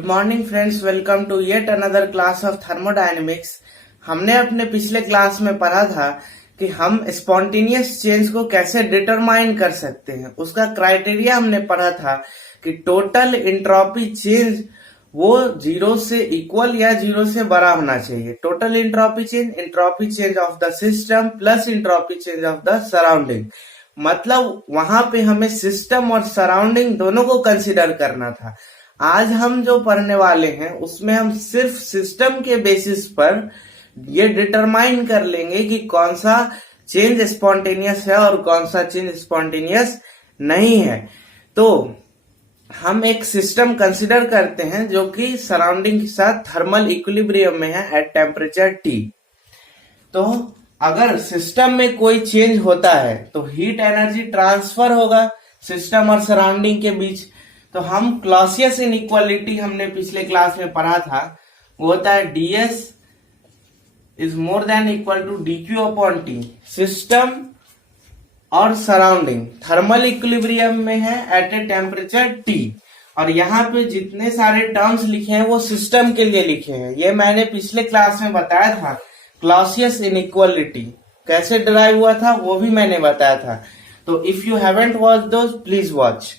Good morning friends, welcome to yet another class of thermodynamics. हमने अपने पिछले class में पढ़ा था कि हम स्पॉन्टेनियस चेंज को कैसे डिटरमाइन कर सकते हैं। उसका क्राइटेरिया हमने पढ़ा था कि टोटल इंट्रोपी चेंज वो जीरो से इक्वल या जीरो से बड़ा होना चाहिए। Total entropy change of the system plus entropy change of the surrounding. मतलब वहां पे हमें सिस्टम और सराउंडिंग दोनों को कंसिडर करना था। आज हम जो पढ़ने वाले हैं उसमें हम सिर्फ सिस्टम के बेसिस पर ये डिटरमाइन कर लेंगे कि कौन सा चेंज स्पॉन्टेनियस है और कौन सा चेंज स्पॉन्टेनियस नहीं है। तो हम एक सिस्टम कंसिडर करते हैं जो कि सराउंडिंग के साथ थर्मल इक्विलिब्रियम में है एट टेम्परेचर T। तो अगर सिस्टम में कोई चेंज होता है तो हीट एनर्जी ट्रांसफर होगा सिस्टम और सराउंडिंग के बीच। तो हम क्लॉसियस इनइक्वालिटी हमने पिछले क्लास में पढ़ा था, वो होता है ds is more than equal to dq upon t। System और सराउंडिंग थर्मल इक्विलिब्रियम में है एट ए टेम्परेचर T। और यहाँ पे जितने सारे टर्म्स लिखे हैं वो सिस्टम के लिए लिखे हैं। ये मैंने पिछले क्लास में बताया था। क्लॉसियस इनइक्वालिटी कैसे डिराइव हुआ था वो भी मैंने बताया था। तो if you haven't watch those please watch.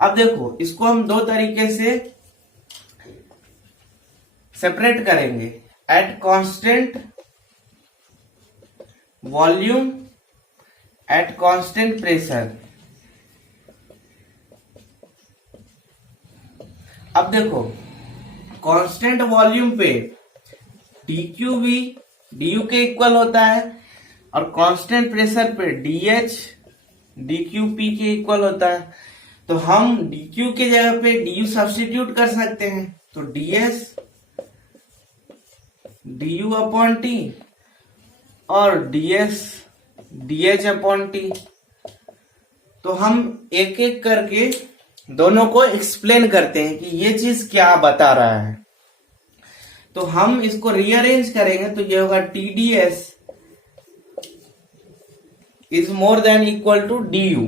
अब देखो, इसको हम दो तरीके से सेपरेट करेंगे। Eight constant volume at constant pressure. अब देखो, कांस्टेंट वॉल्यूम पे dq भी du के इक्वल होता है और कांस्टेंट प्रेशर पे dh dqp के इक्वल होता है। तो हम dq के जगह पे du सब्स्टिट्यूट कर सकते हैं। तो ds du अपॉन t और ds dh अपॉन t। तो हम एक एक करके दोनों को एक्सप्लेन करते हैं कि ये चीज क्या बता रहा है। तो हम इसको रीअरेंज करेंगे तो ये होगा TDS is more than equal to du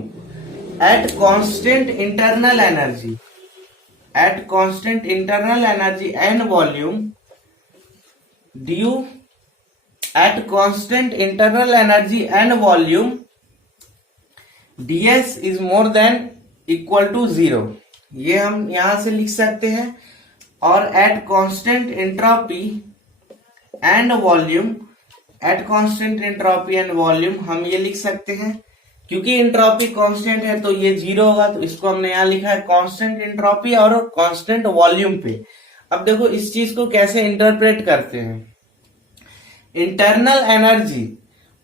at constant internal energy and volume du at constant internal energy and volume ds is more than equal to 0। ये हम यहां से लिख सकते हैं। और at constant entropy and volume हम ये लिख सकते हैं, क्योंकि इंट्रोपी कांस्टेंट है तो ये 0 होगा। तो इसको हमने यहां लिखा है कांस्टेंट इंट्रोपी और कांस्टेंट वॉल्यूम पे। अब देखो इस चीज को कैसे इंटरप्रेट करते हैं। इंटरनल एनर्जी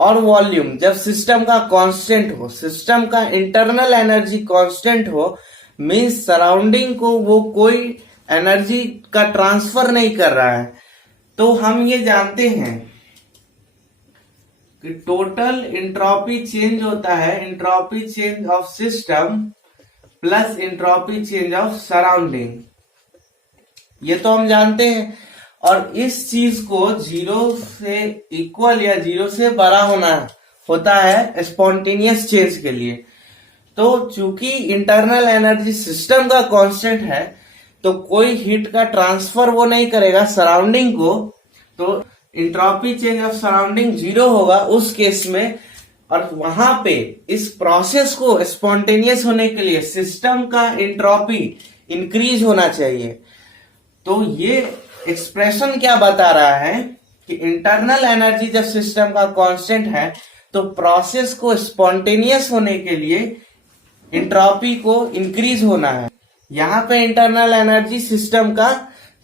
और वॉल्यूम जब सिस्टम का कांस्टेंट हो, सिस्टम का इंटरनल एनर्जी कांस्टेंट हो, मींस सराउंडिंग को वो कोई एनर्जी का ट्रांसफर नहीं कर रहा है। तो हम ये जानते हैं कि टोटल इंट्रोपी चेंज होता है entropy change of system plus entropy change of surrounding. ये तो हम जानते हैं। और इस चीज को 0 से इक्वल या 0 से बड़ा होना होता है स्पॉन्टेनियस चेंज के लिए। तो चूंकि इंटरनल एनर्जी सिस्टम का कांस्टेंट है तो कोई हीट का ट्रांसफर वो नहीं करेगा सराउंडिंग को। तो इंट्रोपी चेंज ऑफ सराउंडिंग 0 होगा उस केस में। और वहां पे इस प्रोसेस को स्पॉन्टेनियस होने के लिए सिस्टम का इंट्रोपी इंक्रीज होना चाहिए। तो ये एक्सप्रेशन क्या बता रहा है कि इंटरनल एनर्जी जब सिस्टम का कांस्टेंट है तो प्रोसेस को स्पॉन्टेनियस होने के लिए इंट्रोपी को इंक्रीज होना है। यहाँ पे इंटरनल एनर्जी सिस्टम का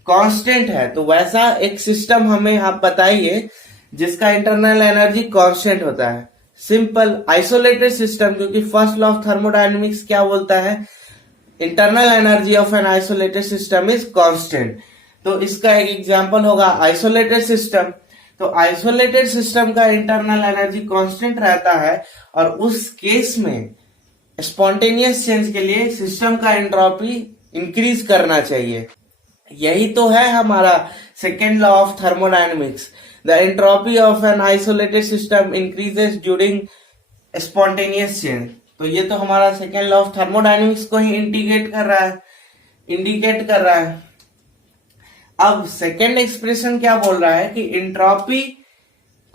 कांस्टेंट है, तो वैसा एक सिस्टम हमें आप बताइए जिसका इंटरनल एनर्जी कांस्टेंट होता है। सिंपल आइसोलेटेड सिस्टम, क्योंकि फर्स्ट लॉ ऑफ थर्मोडायनेमिक्स क्या बोलता है, internal energy of an isolated system is constant. तो इसका एक एग्जांपल होगा आइसोलेटेड सिस्टम। तो आइसोलेटेड सिस्टम का इंटरनल एनर्जी कांस्टेंट रहता है और उस केस में स्पॉन्टेनियस चेंज के लिए सिस्टम का एंट्रोपी इंक्रीज करना चाहिए। यही तो है हमारा second law of thermodynamics. The entropy of an isolated system increases during spontaneous change. तो ये तो हमारा सेकेंड लॉ ऑफ थर्मोडायनेमिक्स को ही इंडिकेट कर रहा है। अब सेकेंड एक्सप्रेशन क्या बोल रहा है कि इंट्रोपी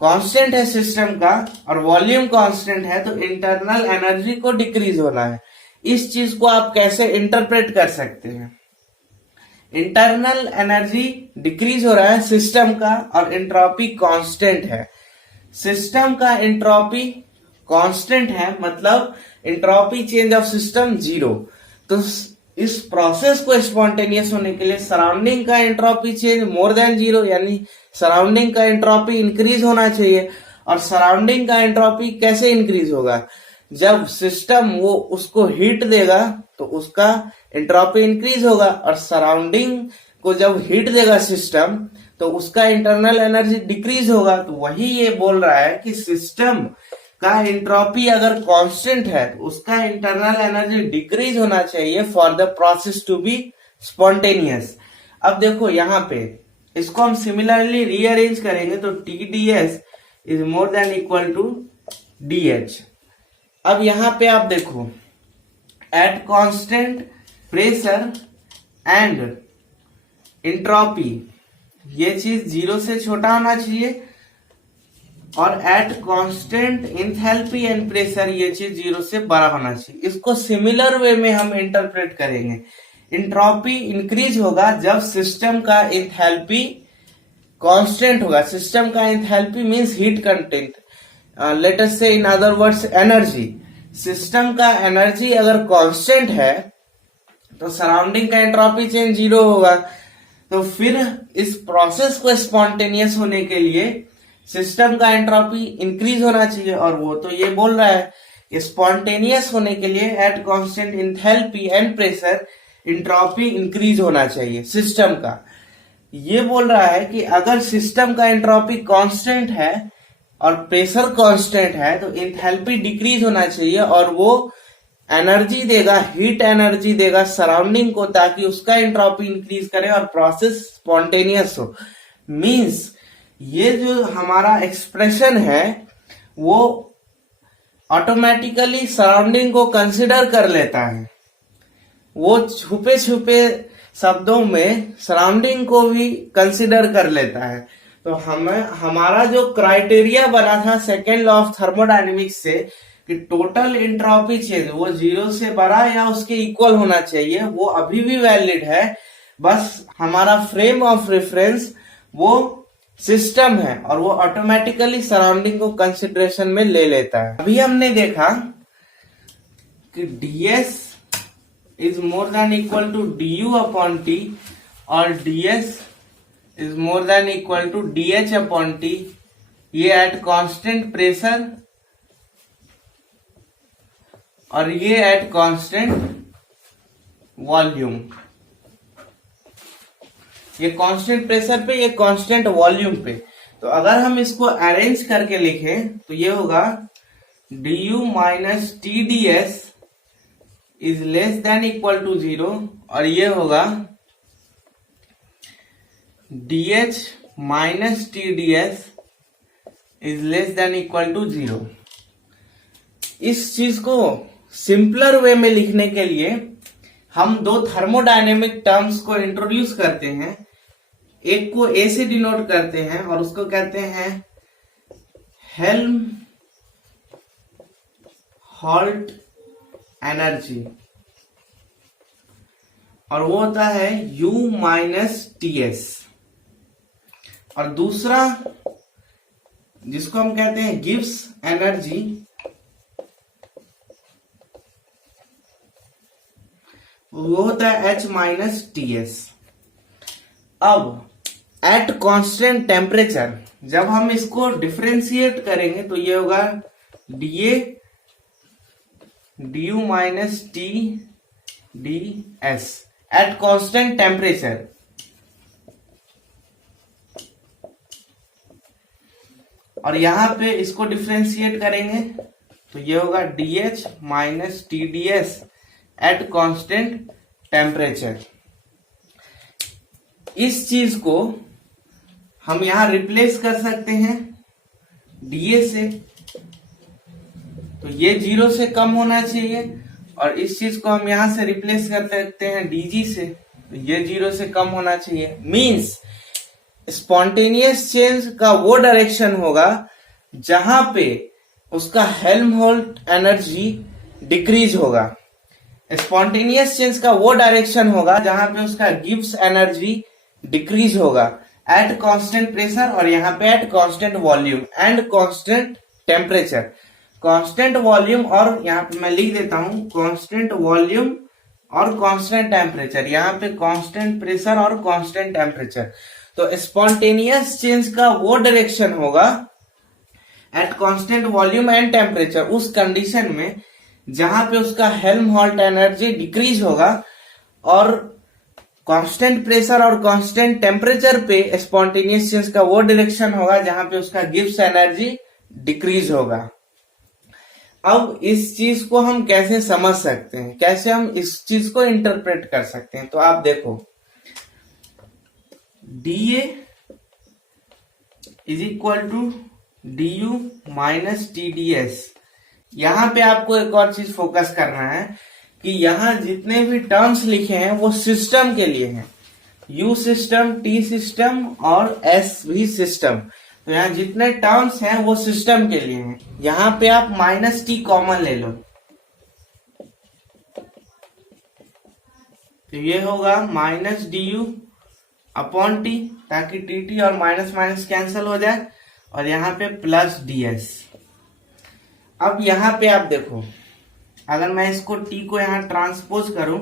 कांस्टेंट है सिस्टम का और वॉल्यूम कांस्टेंट है, तो इंटरनल एनर्जी को डिक्रीज होना है। इस चीज को आप कैसे इंटरप्रेट कर सकते हैं? इंटरनल एनर्जी डिक्रीज हो रहा है सिस्टम का और इंट्रोपी कांस्टेंट है। सिस्टम का इंट्रोपी कांस्टेंट है, मतलब इंट्रोपी चेंज ऑफ सिस्टम 0। तो इस प्रोसेस को स्पॉन्टेनियस होने के लिए सराउंडिंग का एंट्रोपी चेंज मोर देन 0, यानी सराउंडिंग का एंट्रोपी इंक्रीज होना चाहिए। और सराउंडिंग का एंट्रोपी कैसे इंक्रीज होगा? जब सिस्टम वो उसको हीट देगा तो उसका एंट्रोपी इंक्रीज होगा, और सराउंडिंग को जब हीट देगा सिस्टम तो उसका इंटरनल एनर्जी डिक्रीज होगा। तो वही ये बोल रहा है कि सिस्टम का एंट्रोपी अगर कांस्टेंट है तो उसका इंटरनल एनर्जी डिक्रीज होना चाहिए for the process to be spontaneous. अब देखो यहाँ पे इसको हम सिमिलरली रीअरेंज करेंगे तो TdS is more than equal to DH। अब यहाँ पे आप देखो at constant pressure and entropy ये चीज 0 से छोटा होना चाहिए, और at constant enthalpy and pressure ये चीज 0 से बड़ा होना चाहिए। इसको सिमिलर वे में हम इंटरप्रेट करेंगे। एंट्रोपी इंक्रीज होगा जब सिस्टम का एंथैल्पी कांस्टेंट होगा। सिस्टम का enthalpy means heat content, let us say in other words energy. System का एनर्जी अगर कांस्टेंट है तो सराउंडिंग का एंट्रोपी चेंज 0 होगा। तो फिर इस प्रोसेस को स्पॉन्टेनियस होने के लिए सिस्टम का एंट्रोपी इंक्रीज होना चाहिए, और वो तो ये बोल रहा है कि स्पॉन्टेनियस होने के लिए eight constant enthalpy and pressure entropy increase होना चाहिए सिस्टम का। ये बोल रहा है कि अगर सिस्टम का एंट्रोपी कांस्टेंट है और प्रेशर कांस्टेंट है तो एंथैल्पी डिक्रीज होना चाहिए, और वो एनर्जी देगा, हीट एनर्जी देगा सराउंडिंग को, ताकि उसका एंट्रोपी इंक्रीज करे और प्रोसेस स्पॉन्टेनियस हो। मींस ये जो हमारा एक्सप्रेशन है वो ऑटोमेटिकली सराउंडिंग को कंसिडर कर लेता है। वो छुपे छुपे शब्दों में सराउंडिंग को भी कंसिडर कर लेता है। तो हमारा जो क्राइटेरिया बना था सेकेंड लॉ ऑफ थर्मोडायनेमिक्स से कि टोटल एंट्रोपी चेंज वो 0 से बड़ा या उसके इक्वल होना चाहिए, वो अभी भी वैलिड है। बस हमारा फ्रेम ऑफ रेफरेंस वो सिस्टम है और वो ऑटोमेटिकली सराउंडिंग को कंसिडरेशन में ले लेता है। अभी हमने देखा कि ds is more than equal to du upon t और ds is more than equal to dh upon t, ये एट कांस्टेंट प्रेशर और ये एट कांस्टेंट वॉल्यूम। ये कांस्टेंट प्रेशर पे, ये कांस्टेंट वॉल्यूम पे। तो अगर हम इसको अरेंज करके लिखें तो ये होगा du minus TdS is less than equal to 0, और ये होगा DH minus TdS is less than equal to 0। इस चीज को सिंपलर वे में लिखने के लिए हम दो थर्मोडायनेमिक टर्म्स को इंट्रोड्यूस करते हैं। एक को ए से डिनोट करते हैं और उसको कहते हैं हेल्महोल्ट्ज एनर्जी, और वो होता है U माइनस TS। और दूसरा जिसको हम कहते हैं गिब्स एनर्जी, वो होता है H माइनस TS। अब एट कांस्टेंट टेम्परेचर जब हम इसको डिफरेंशिएट करेंगे तो ये होगा dA du minus T ds eight constant temperature. और यहां पे इसको डिफरेंशिएट करेंगे तो ये होगा dH minus TdS eight constant temperature. इस चीज को हम यहां रिप्लेस कर सकते हैं dA से, तो ये 0 से कम होना चाहिए, और इस चीज को हम यहां से रिप्लेस कर सकते हैं dG से, तो ये 0 से कम होना चाहिए। मींस स्पॉन्टेनियस चेंज का वो डायरेक्शन होगा जहां पे उसका हेल्महोल्ट्ज एनर्जी डिक्रीज होगा। स्पॉन्टेनियस चेंज का वो डायरेक्शन होगा जहां पे उसका गिब्स एनर्जी डिक्रीज होगा एट कांस्टेंट प्रेशर, और यहाँ पे eight constant volume and constant temperature. Constant volume, और यहाँ पे मैं लिख देता हूं कांस्टेंट वॉल्यूम और कांस्टेंट टेम्परेचर, यहाँ पे कांस्टेंट प्रेशर और कांस्टेंट टेम्परेचर। तो स्पॉन्टेनियस चेंज का वो डायरेक्शन होगा eight constant volume and temperature, उस कंडीशन में जहां पे उसका हेल्महोल्ट्ज एनर्जी डिक्रीज होगा, और कांस्टेंट प्रेशर और कांस्टेंट टेम्परेचर पे स्पॉन्टेनियस चेंज का वो डायरेक्शन होगा जहां पे उसका गिब्स एनर्जी डिक्रीज होगा। अब इस चीज को हम कैसे समझ सकते हैं, कैसे हम इस चीज को इंटरप्रेट कर सकते हैं, तो आप देखो dA is equal to du minus TdS। यहां पे आपको एक और चीज फोकस करना है कि यहां जितने भी टर्म्स लिखे हैं वो सिस्टम के लिए हैं, U सिस्टम, T सिस्टम और S भी सिस्टम। तो यहाँ जितने टर्म्स हैं वो सिस्टम के लिए हैं। यहाँ पे आप माइनस टी कॉमन ले लो, तो ये होगा माइनस du अपॉन टी, ताकि टी और माइनस माइनस कैंसिल हो जाए, और यहाँ पे प्लस ds। अब यहाँ पे आप देखो, अगर मैं इसको t को यहाँ ट्रांसपोज करूं,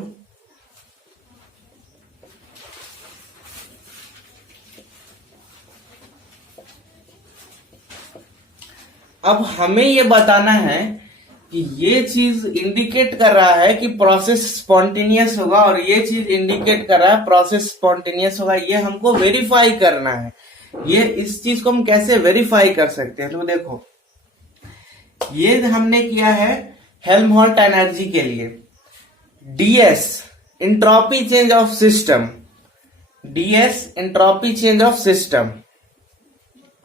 अब हमें ये बताना है कि ये चीज इंडिकेट कर रहा है कि प्रोसेस स्पॉन्टेनियस होगा, और ये चीज इंडिकेट कर रहा है प्रोसेस स्पॉन्टेनियस होगा। ये हमको वेरीफाई करना है। ये इस चीज को हम कैसे वेरीफाई कर सकते हैं, तो देखो ये हमने किया है हेल्महोल्ट्ज एनर्जी के लिए। ds entropy change of system, ds entropy change of system,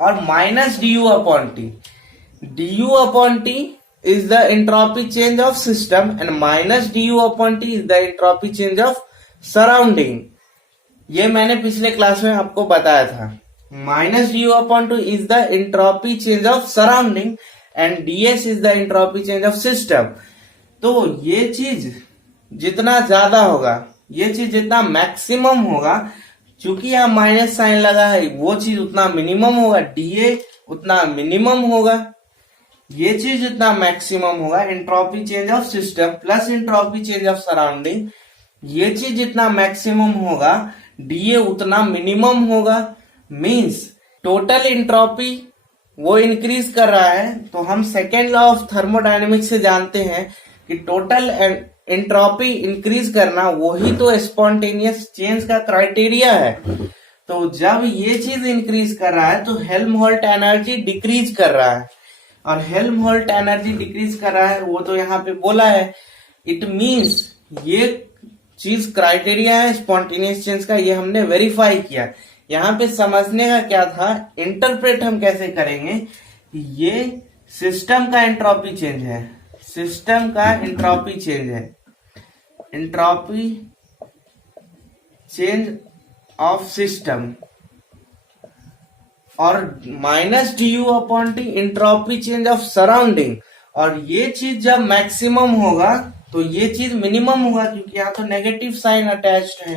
और minus du upon T. du upon t is the entropy change of system and minus du upon t is the entropy change of surrounding। ये मैंने पिछले class में आपको बताया था। Minus du upon 2 is the entropy change of surrounding and ds is the entropy change of system। तो ये चीज जितना ज्यादा होगा, ये चीज जितना मैक्सिमम होगा, चूंकि यहाँ माइनस साइन लगा है, वो चीज उतना मिनिमम होगा, dA उतना मिनिमम होगा। ये चीज जितना मैक्सिमम होगा, entropy change of system plus entropy change of surrounding, ये चीज जितना मैक्सिमम होगा, डीए उतना मिनिमम होगा। मींस टोटल एंट्रोपी वो इंक्रीज कर रहा है। तो हम सेकेंड लॉ ऑफ थर्मोडायनेमिक्स से जानते हैं कि टोटल एंट्रोपी इंक्रीज करना वही तो स्पॉन्टेनियस चेंज का क्राइटेरिया है। तो जब ये चीज इंक्रीज कर रहा है तो हेल्महोल्ट्ज एनर्जी डिक्रीज कर रहा है, और हेल्महोल्ट्ज एनर्जी डिक्रीज कर रहा है वो तो यहाँ पे बोला है। इट मींस ये चीज क्राइटेरिया है स्पॉन्टेनियस चेंज का, ये हमने वेरीफाई किया। यहाँ पे समझने का क्या था, इंटरप्रेट हम कैसे करेंगे, ये सिस्टम का एंट्रोपी चेंज है, सिस्टम का एंट्रोपी चेंज है, एंट्रोपी चेंज ऑफ सिस्टम, और minus du upon T entropy change of surrounding. और ये चीज जब मैक्सिमम होगा तो ये चीज मिनिमम होगा, क्योंकि यहाँ तो नेगेटिव साइन अटैच्ड है।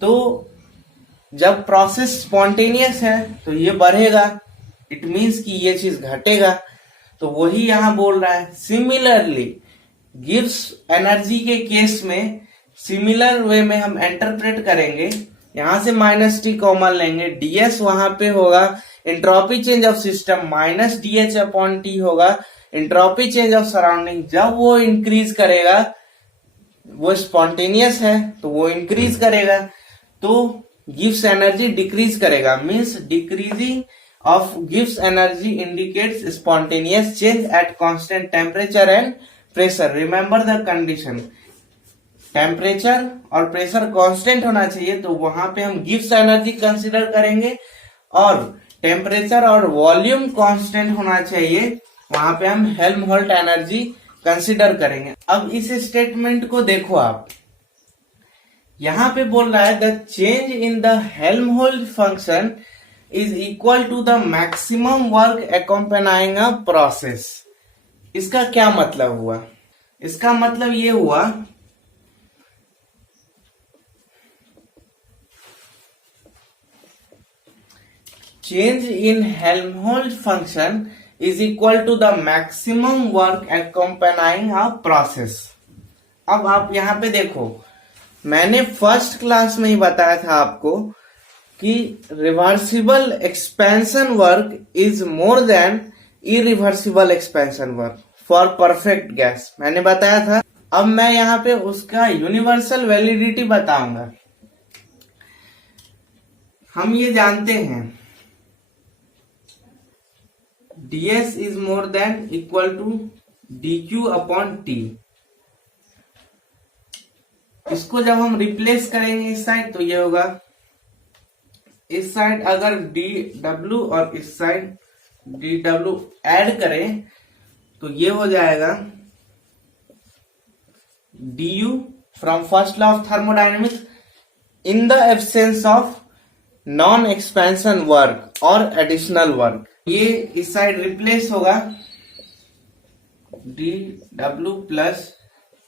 तो जब प्रोसेस स्पॉन्टेनियस है तो ये बढ़ेगा, इट मीन्स कि ये चीज घटेगा। तो वही यहाँ बोल रहा है। सिमिलरली गिब्स एनर्जी के केस में सिमिलर वे में हम इंटरप्रेट करेंगे। यहां से माइनस टी कॉमन लेंगे, ds वहां पे होगा entropy change of system, minus dH upon T होगा एंट्रोपी चेंज ऑफ सराउंडिंग। जब वो इंक्रीज करेगा, वो स्पॉन्टेनियस है तो वो इंक्रीज करेगा, तो गिब्स एनर्जी डिक्रीज करेगा। Means decreasing of Gibbs energy indicates spontaneous change at constant temperature and pressure. Remember the condition, temperature और प्रेशर कांस्टेंट होना चाहिए, तो वहां पे हम गिब्स एनर्जी कंसीडर करेंगे, और टेम्परेचर और वॉल्यूम कांस्टेंट होना चाहिए, वहां पे हम हेल्महोल्ट्ज एनर्जी कंसीडर करेंगे। अब इस स्टेटमेंट को देखो आप, यहां पे बोल रहा है the change in the Helmholtz function is equal to the maximum work accompanying a process. इसका क्या मतलब हुआ? इसका मतलब ये हुआ change in Helmholtz function is equal to the maximum work accompanying a process। अब आप यहां पे देखो, मैंने फर्स्ट क्लास में ही बताया था आपको कि reversible expansion work is more then irreversible expansion work for perfect gas, मैंने बताया था। अब मैं यहां पे उसका यूनिवर्सल वैलिडिटी बताऊंगा। हम ये जानते हैं ds is more than equal to dq upon t। इसको जब हम रिप्लेस करेंगे इस साइड तो ये होगा, इस साइड अगर dw और इस साइड dw ऐड करें तो ये हो जाएगा du from first law of thermodynamics in the absence of non expansion work और एडिशनल वर्क। ये इस साइड रिप्लेस होगा dw प्लस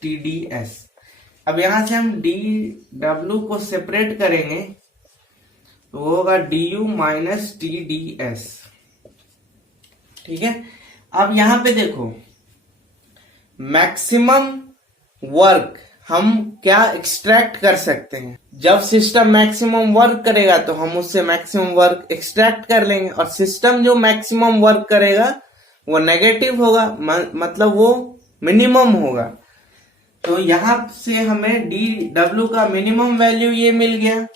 tds। अब यहां से हम dw को सेपरेट करेंगे तो वो होगा du माइनस tds। ठीक है, अब यहां पे देखो मैक्सिमम वर्क हम क्या एक्सट्रैक्ट कर सकते हैं। जब सिस्टम मैक्सिमम वर्क करेगा तो हम उससे मैक्सिमम वर्क एक्सट्रैक्ट कर लेंगे, और सिस्टम जो मैक्सिमम वर्क करेगा वो नेगेटिव होगा, मतलब वो मिनिमम होगा। तो यहां से हमें dw का मिनिमम वैल्यू ये मिल गया,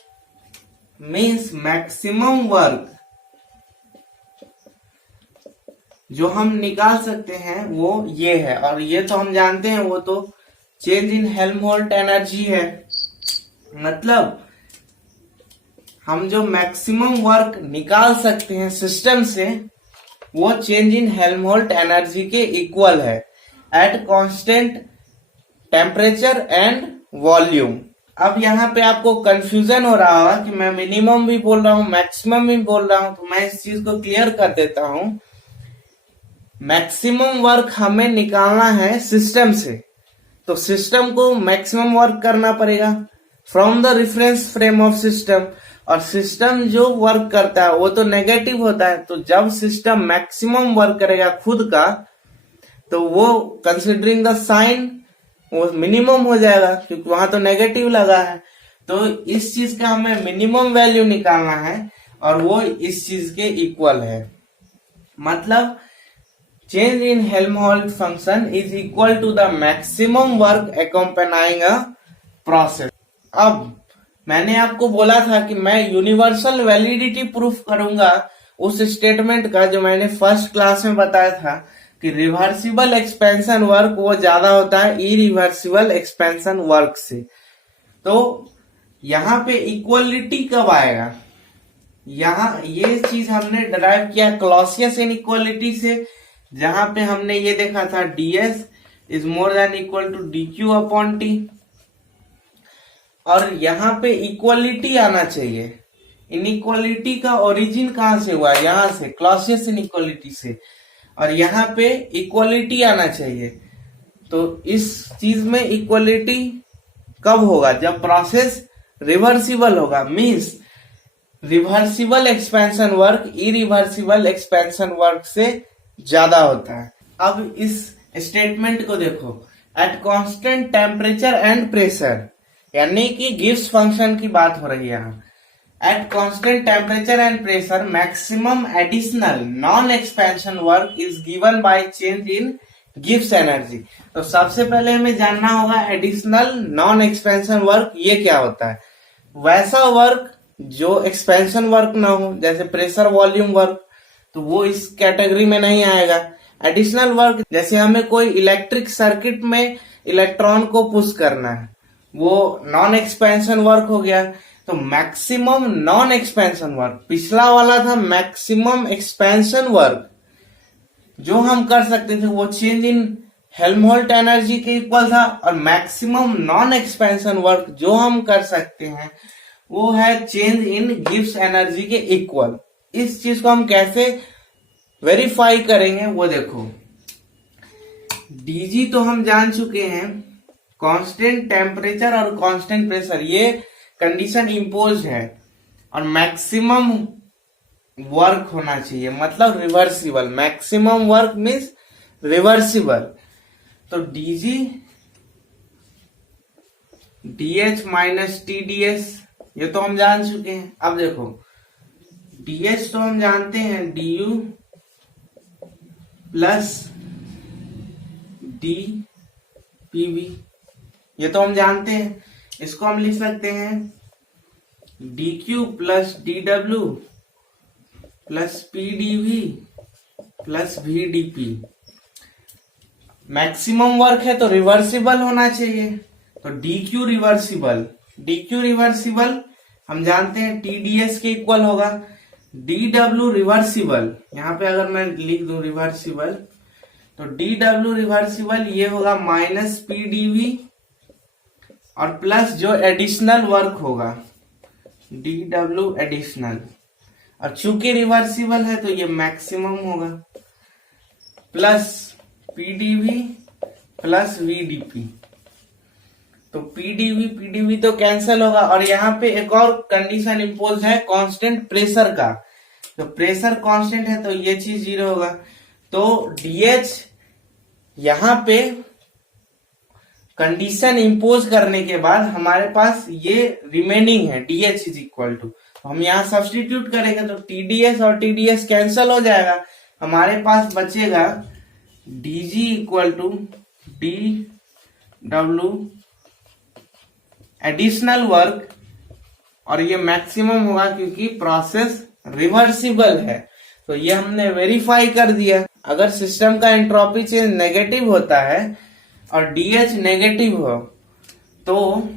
मीन्स मैक्सिमम वर्क जो हम निकाल सकते हैं वो ये है। और ये तो हम जानते हैं वो तो चेंज इन हेल्महोल्ट्ज एनर्जी है, मतलब हम जो मैक्सिमम वर्क निकाल सकते हैं सिस्टम से वो चेंज इन हेल्महोल्ट्ज एनर्जी के इक्वल है eight constant temperature and volume. अब यहाँ पे आपको कंफ्यूजन हो रहा होगा कि मैं मिनिमम भी बोल रहा हूँ मैक्सिमम भी बोल रहा हूं, तो मैं इस चीज को क्लियर कर देता हूं। मैक्सिमम वर्क हमें निकालना है सिस्टम से, तो सिस्टम को मैक्सिमम वर्क करना पड़ेगा from the reference frame of system, और सिस्टम जो वर्क करता है वो तो नेगेटिव होता है। तो जब सिस्टम मैक्सिमम वर्क करेगा खुद का तो वो कंसिडरिंग द साइन वो मिनिमम हो जाएगा, क्योंकि वहां तो नेगेटिव लगा है। तो इस चीज का हमें मिनिमम वैल्यू निकालना है और वो इस चीज के इक्वल है, मतलब change in Helmholtz function is equal to the maximum work accompanying a process। अब मैंने आपको बोला था कि मैं यूनिवर्सल वैलिडिटी प्रूफ करूंगा उस स्टेटमेंट का जो मैंने फर्स्ट क्लास में बताया था कि रिवर्सिबल एक्सपेंशन वर्क वो ज्यादा होता है इरिवर्सिबल एक्सपेंशन वर्क से। तो यहाँ पे इक्वलिटी कब आएगा, यहाँ ये चीज हमने डराइव किया क्लॉसियस इनइक्वालिटी से, जहां पे हमने ये देखा था ds is more than equal to dq upon t, और यहाँ पे इक्वलिटी आना चाहिए। इनइक्वालिटी का ओरिजिन कहां से हुआ, यहां से क्लॉसियस इनइक्वालिटी से, और यहाँ पे इक्वलिटी आना चाहिए। तो इस चीज में इक्वलिटी कब होगा, जब प्रोसेस रिवर्सिबल होगा, means reversible expansion work irreversible expansion work से ज्यादा होता है। अब इस स्टेटमेंट को देखो, at constant temperature and pressure, यानी कि गिब्स फंक्शन की बात हो रही है यहाँ। Eight constant temperature and pressure maximum additional non expansion work is given by change in Gibbs energy. तो सबसे पहले हमें जानना होगा एडिशनल नॉन एक्सपेंशन वर्क ये क्या होता है। वैसा वर्क जो एक्सपेंशन वर्क ना हो, जैसे प्रेशर वॉल्यूम वर्क, तो वो इस कैटेगरी में नहीं आएगा। एडिशनल वर्क जैसे हमें कोई इलेक्ट्रिक सर्किट में इलेक्ट्रॉन को पुश करना है, वो नॉन एक्सपेंशन वर्क हो गया। तो मैक्सिमम नॉन एक्सपेंशन वर्क, पिछला वाला था मैक्सिमम एक्सपेंशन वर्क, जो हम कर सकते थे वो चेंज इन हेल्महोल्ट्ज एनर्जी के इक्वल था, और मैक्सिमम नॉन एक्सपेंशन वर्क जो हम कर सकते हैं वो है चेंज इन गिब्स एनर्जी के इक्वल। इस चीज को हम कैसे वेरीफाई करेंगे वो देखो। डीजी तो हम जान चुके हैं, कांस्टेंट टेम्परेचर और कांस्टेंट प्रेशर, ये कंडीशन इम्पोज है, और मैक्सिमम वर्क होना चाहिए, मतलब reversible. Maximum work means reversible. तो डीजी डीएच माइनस टीडीएस ये तो हम जान चुके हैं। अब देखो डीएच तो हम जानते हैं, डीयू प्लस डी पीवी, ये तो हम जानते हैं। इसको हम लिख सकते हैं डी क्यू प्लस डी डब्ल्यू plus p dv plus v d p. Maximum work है तो रिवर्सिबल होना चाहिए, तो d q reversible, d q reversible हम जानते हैं टीडीएस के इक्वल होगा। डी डब्ल्यू रिवर्सिबल, यहाँ पे अगर मैं लिख दूं रिवर्सिबल, तो डी डब्ल्यू रिवर्सिबल ये होगा माइनस पी डीवी और प्लस जो एडिशनल वर्क होगा डी डब्ल्यू एडिशनल, और चूंकि रिवर्सिबल है तो ये मैक्सिमम होगा, प्लस पीडीवी प्लस वीडीपी। तो पीडीवी तो कैंसिल होगा, और यहाँ पे एक और कंडीशन इम्पोज है कांस्टेंट प्रेशर का। तो प्रेशर कांस्टेंट है तो ये चीज 0 होगा। तो डीएच यहाँ पे कंडीशन इम्पोज करने के बाद हमारे पास ये रिमेनिंग है डीएच इज इक्वल टू, हम यहाँ सब्सटीट्यूट करेंगे तो टीडीएस और टीडीएस कैंसिल हो जाएगा, हमारे पास बचेगा डीजी इक्वल टू डी डब्ल्यू एडिशनल वर्क, और ये मैक्सिमम होगा क्योंकि प्रोसेस रिवर्सिबल है। तो ये हमने वेरीफाई कर दिया। अगर सिस्टम का एंट्रोपी चेंज नेगेटिव होता है और डीएच नेगेटिव हो तो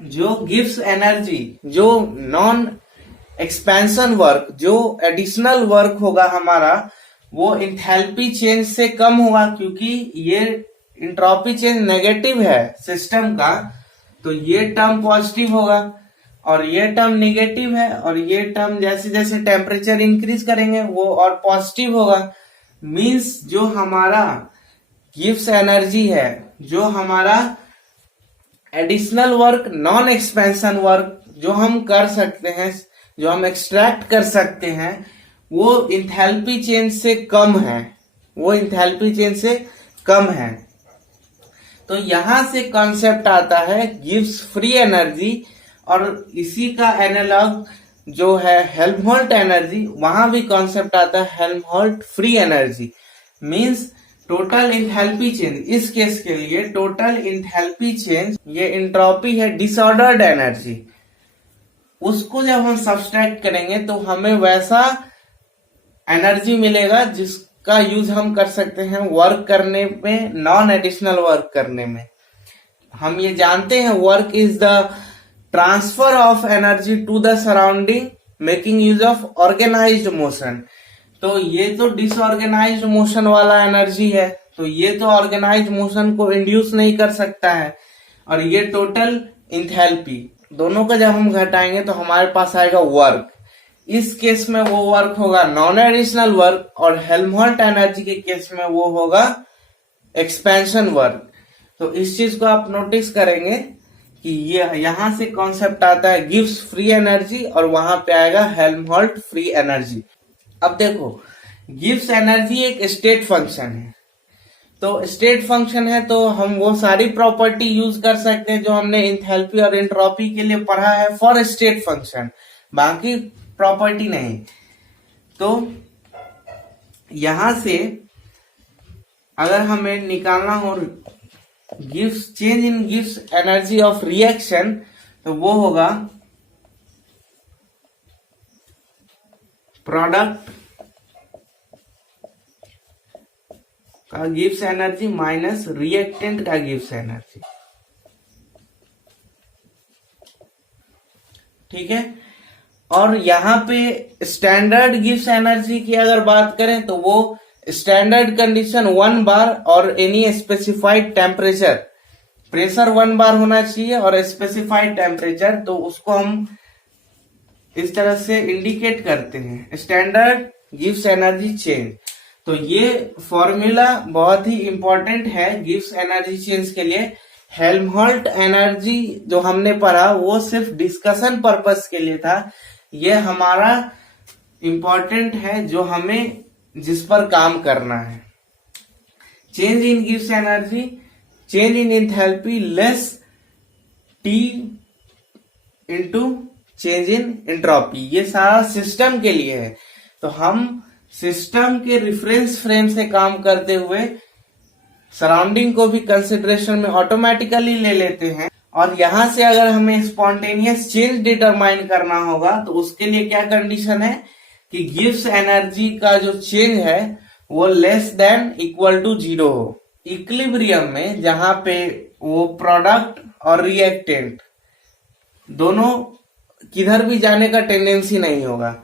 जो गिव्स एनर्जी, जो नॉन एक्सपेंशन वर्क, जो एडिशनल वर्क होगा हमारा, वो इंथैल्पी चेंज से कम होगा, क्योंकि ये एंट्रोपी चेंज नेगेटिव है सिस्टम का, तो ये टर्म पॉजिटिव होगा, और ये टर्म नेगेटिव है, और ये टर्म जैसे जैसे टेम्परेचर इंक्रीज करेंगे वो और पॉजिटिव होगा। मींस जो हमारा गिव्स एनर्जी है, जो हमारा additional work, non expansion work जो हम कर सकते हैं, जो हम एक्सट्रैक्ट कर सकते हैं, वो इंथैल्पी चेंज से कम है, वो इंथैल्पी चेंज से कम है। तो यहां से कॉन्सेप्ट आता है गिव्स फ्री एनर्जी, और इसी का एनालॉग जो है हेल्महोल्ट्ज एनर्जी, वहां भी कॉन्सेप्ट आता है Helmholtz free energy. Means total enthalpy change, इस केस के लिए टोटल इंथैल्पी चेंज, ये एंट्रोपी है डिसऑर्डर्ड एनर्जी, उसको जब हम सब्सट्रैक्ट करेंगे तो हमें वैसा एनर्जी मिलेगा जिसका यूज हम कर सकते हैं वर्क करने में, नॉन एडिशनल वर्क करने में। हम ये जानते हैं work is the transfer of energy to the surrounding making use of organised motion. तो ये तो डिसऑर्गेनाइज्ड मोशन वाला एनर्जी है, तो ये तो ऑर्गेनाइज्ड मोशन को इंड्यूस नहीं कर सकता है, और ये टोटल इंथैल्पी, दोनों का जब हम घटाएंगे तो हमारे पास आएगा वर्क। इस केस में वो वर्क होगा नॉन एडिशनल वर्क, और हेल्महोल्ट्ज एनर्जी के केस में वो होगा एक्सपेंशन वर्क। तो इस चीज को आप नोटिस करेंगे कि ये यहां से कॉन्सेप्ट आता है गिव्स फ्री एनर्जी, और वहां पे आएगा हेल्महोल्ट्ज फ्री एनर्जी। अब देखो गिव्स एनर्जी एक स्टेट फंक्शन है, तो स्टेट फंक्शन है तो हम वो सारी प्रॉपर्टी यूज कर सकते हैं जो हमने इंथैल्पी और एंट्रोपी के लिए पढ़ा है फॉर स्टेट फंक्शन, बाकी प्रॉपर्टी नहीं। तो यहां से अगर हमें निकालना हो gives change in gives energy of reaction, तो वो होगा प्रोडक्ट का गिव्स एनर्जी माइनस रिएक्टेंट का गिव्स एनर्जी। ठीक है, और यहाँ पे स्टैंडर्ड गिव्स एनर्जी की अगर बात करें तो वो स्टैंडर्ड कंडीशन 1 बार और एनी स्पेसिफाइड टेम्परेचर, प्रेशर 1 बार होना चाहिए और स्पेसिफाइड टेम्परेचर, तो उसको हम इस तरह से इंडिकेट करते हैं, स्टैंडर्ड गिव्स एनर्जी चेंज। तो ये फॉर्मूला बहुत ही इंपॉर्टेंट है गिव्स एनर्जी चेंज के लिए। हेल्महोल्ट्ज एनर्जी जो हमने पढ़ा वो सिर्फ डिस्कशन पर्पस के लिए था, ये हमारा इंपॉर्टेंट है जो हमें जिस पर काम करना है। Change in gives energy, change in enthalpy less T into change in entropy, ये सारा सिस्टम के लिए है। तो हम सिस्टम के रिफरेंस फ्रेम से काम करते हुए सराउंडिंग को भी कंसिडरेशन में ऑटोमेटिकली ले लेते हैं। और यहां से अगर हमें स्पॉन्टेनियस चेंज डिटरमाइन करना होगा तो उसके लिए क्या कंडीशन है कि गिव्स एनर्जी का जो चेंज है वो लेस देन इक्वल टू 0 हो। इक्विलिब्रियम में जहां पे वो प्रोडक्ट और रिएक्टेंट दोनों किधर भी जाने का टेंडेंसी नहीं होगा,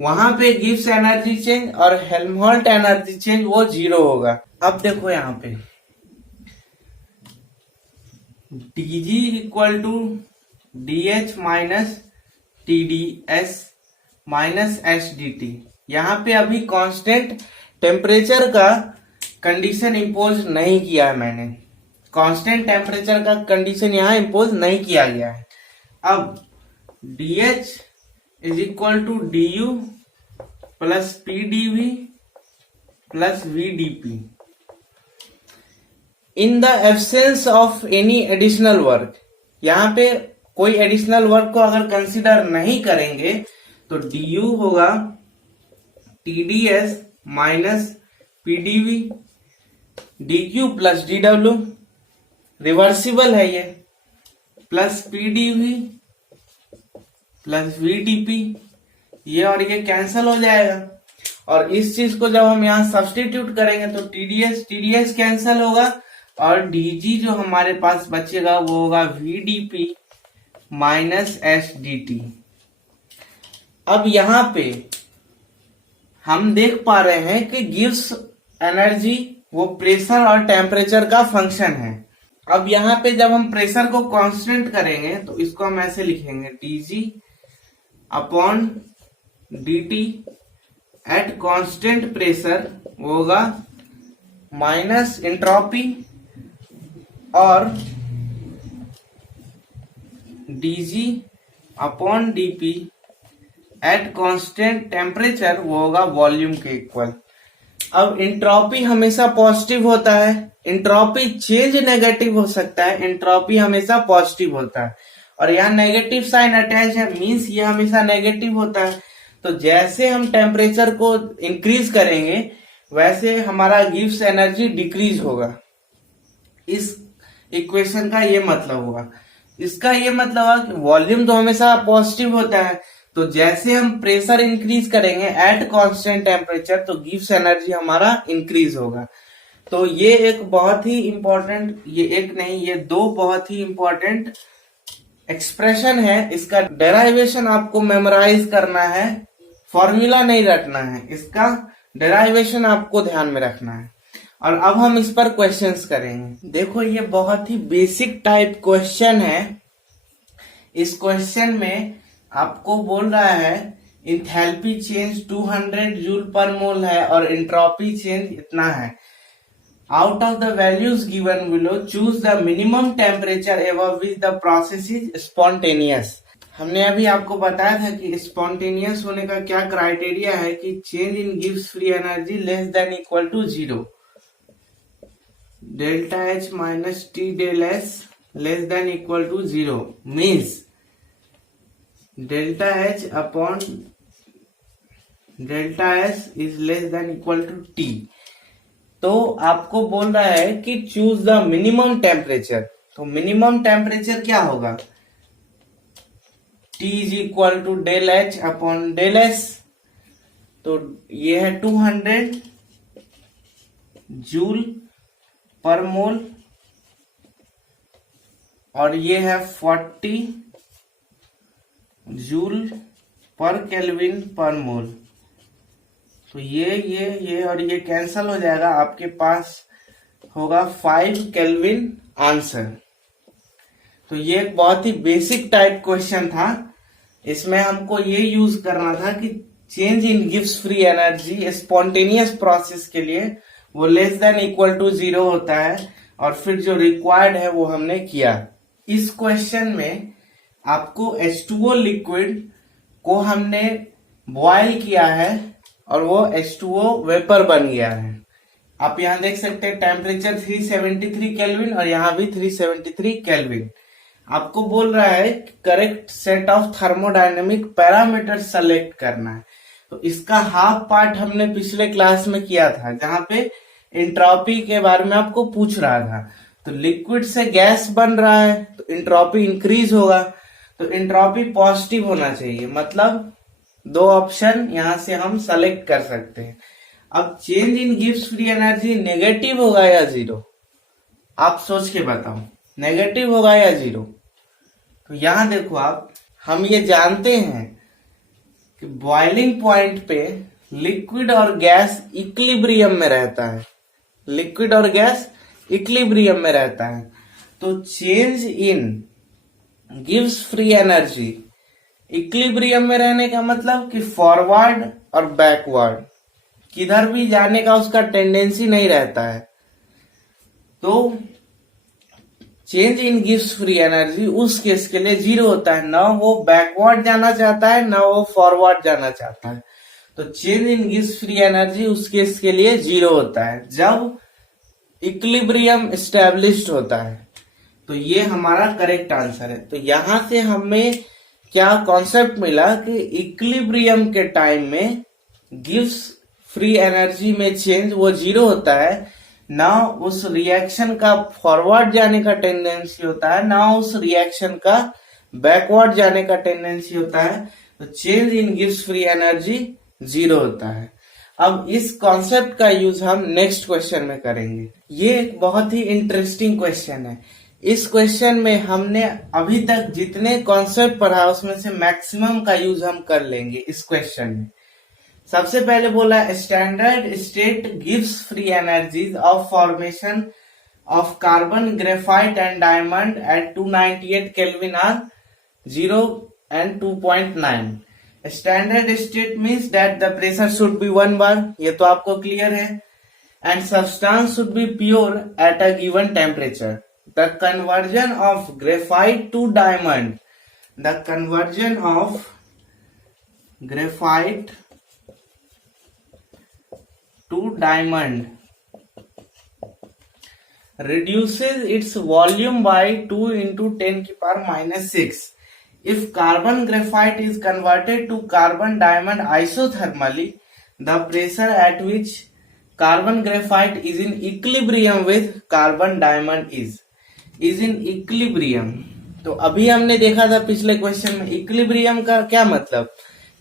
वहां पे गिव्स एनर्जी चेंज और हेल्महोल्ट्ज एनर्जी चेंज वो 0 होगा। अब देखो यहाँ पे dg equal to dh minus TdS minus SDT, यहाँ पे अभी कांस्टेंट टेम्परेचर का कंडीशन इम्पोज नहीं किया है मैंने, कांस्टेंट टेम्परेचर का कंडीशन यहाँ इम्पोज नहीं किया गया है। अब dH is equal to du plus PdV plus VdP in the absence of any additional work. यहाँ पे कोई एडिशनल वर्क को अगर कंसिडर नहीं करेंगे तो du होगा TdS minus PdV dQ plus dW, reversible है ये, प्लस PdV प्लस VdP, ये और ये कैंसल हो जाएगा। और इस चीज को जब हम यहाँ सब्स्टिट्यूट करेंगे तो TdS कैंसल होगा और dG जो हमारे पास बचेगा वो होगा VdP माइनस SDT। अब यहाँ पे हम देख पा रहे हैं कि गिव्स एनर्जी वो प्रेशर और टेम्परेचर का फंक्शन है। अब यहाँ पे जब हम प्रेशर को कांस्टेंट करेंगे तो इसको हम ऐसे लिखेंगे dG upon dt eight constant pressure होगा माइनस एंट्रोपी और dG upon dP eight constant temperature वो होगा वॉल्यूम के इक्वल। अब एंट्रोपी हमेशा पॉजिटिव होता है, एंट्रोपी चेंज नेगेटिव हो सकता है, एंट्रोपी हमेशा पॉजिटिव होता है। और यहाँ नेगेटिव साइन अटैच है, मींस ये हमेशा नेगेटिव होता है। तो जैसे हम टेम्परेचर को इंक्रीज करेंगे वैसे हमारा गिव्स एनर्जी डिक्रीज होगा। इस इक्वेशन का ये मतलब होगा, इसका ये मतलब है कि वॉल्यूम तो हमेशा पॉजिटिव होता है, तो जैसे हम प्रेशर इंक्रीज करेंगे एट कांस्टेंट टेम्परेचर तो गिव्स एनर्जी हमारा इंक्रीज होगा। तो ये एक बहुत ही इंपॉर्टेंट, ये एक नहीं ये दो बहुत ही इंपॉर्टेंट एक्सप्रेशन है। इसका डेराइवेशन आपको मेमोराइज करना है, फॉर्मूला नहीं रटना है, इसका डेराइवेशन आपको ध्यान में रखना है। और अब हम इस पर क्वेश्चंस करेंगे। देखो ये बहुत ही बेसिक टाइप क्वेश्चन है। इस क्वेश्चन में आपको बोल रहा है इंथैल्पी चेंज 200 जूल पर मोल है और एंट्रोपी चेंज इतना है। Out of the values given below choose the minimum temperature above which the process is spontaneous. हमने अभी आपको बताया था कि स्पॉन्टेनियस होने का क्या क्राइटेरिया है कि चेंज इन गिव्स free energy less than equal to 0, delta H minus T del S less than equal to 0 means delta H upon delta S is less than equal to T। तो आपको बोल रहा है कि choose the minimum temperature. तो minimum temperature क्या होगा, T is equal to del H upon del S। तो ये है 200 जूल पर मोल और ये है 40 जूल पर केल्विन पर मोल। तो ये और ये कैंसल हो जाएगा, आपके पास होगा 5 केल्विन आंसर। तो ये एक बहुत ही बेसिक टाइप क्वेश्चन था। इसमें हमको ये यूज करना था कि चेंज इन गिव्स फ्री एनर्जी स्पॉन्टेनियस प्रोसेस के लिए वो लेस देन इक्वल टू 0 होता है, और फिर जो रिक्वायर्ड है वो हमने किया। इस क्वेश्चन में आपको H2O लिक्विड को हमने बॉयल किया है और वो H2O वेपर बन गया है। आप यहां देख सकते हैं टेम्परेचर 373 केल्विन और यहां भी 373 केल्विन। आपको बोल रहा है correct set of thermodynamic parameter select करना है। तो इसका हाफ पार्ट हमने पिछले क्लास में किया था, जहां पे एंट्रोपी के बारे में आपको पूछ रहा था। तो लिक्विड से गैस बन रहा है तो एंट्रोपी इंक्रीज होगा, तो एंट्रोपी पॉजिटिव होना चाहिए, मतलब 2 ऑप्शन यहां से हम सेलेक्ट कर सकते हैं। अब चेंज इन गिव्स फ्री एनर्जी नेगेटिव होगा या 0, आप सोच के बताओ, नेगेटिव होगा या 0। तो यहां देखो आप, हम ये जानते हैं कि बॉइलिंग पॉइंट पे लिक्विड और गैस इक्विलिब्रियम में रहता है, लिक्विड और गैस इक्विलिब्रियम में रहता है। तो चेंज इन गिव्स फ्री एनर्जी इक्विलिब्रियम में रहने का मतलब कि फॉरवर्ड और बैकवर्ड किधर भी जाने का उसका टेंडेंसी नहीं रहता है। तो चेंज इन गिव्स फ्री एनर्जी उस केस के लिए 0 होता है, ना वो बैकवर्ड जाना चाहता है ना वो फॉरवर्ड जाना चाहता है। तो चेंज इन गिव्स फ्री एनर्जी उस केस के लिए 0 होता है जब इक्विलिब्रियम एस्टेब्लिश्ड होता है। तो ये हमारा करेक्ट आंसर है। तो यहां से हमें क्या कॉन्सेप्ट मिला कि इक्विलिब्रियम के टाइम में गिव्स फ्री एनर्जी में चेंज वो 0 होता है, ना उस रिएक्शन का फॉरवर्ड जाने का टेंडेंसी होता है, ना उस रिएक्शन का बैकवर्ड जाने का टेंडेंसी होता है। तो चेंज इन गिव्स फ्री एनर्जी 0 होता है। अब इस कॉन्सेप्ट का यूज हम नेक्स्ट क्वेश्चन में करेंगे। ये एक बहुत ही इंटरेस्टिंग क्वेश्चन है। इस क्वेश्चन में हमने अभी तक जितने कॉन्सेप्ट पढ़ा उसमें से मैक्सिमम का यूज हम कर लेंगे इस क्वेश्चन में। सबसे पहले बोला स्टैंडर्ड स्टेट गिव्स free energies of formation of carbon graphite and diamond at 298 kelvin are 0 and 2.9। Standard state means that the pressure should be 1 bar, ये तो आपको क्लियर है, and substance should be pure at a given temperature. The conversion of graphite to diamond, the conversion of graphite to diamond reduces its volume by 2 into 10 की power -6। If carbon graphite is converted to carbon diamond isothermally, the pressure at which carbon graphite is in equilibrium with carbon diamond is in equilibrium। तो अभी हमने देखा था पिछले question में equilibrium का क्या मतलब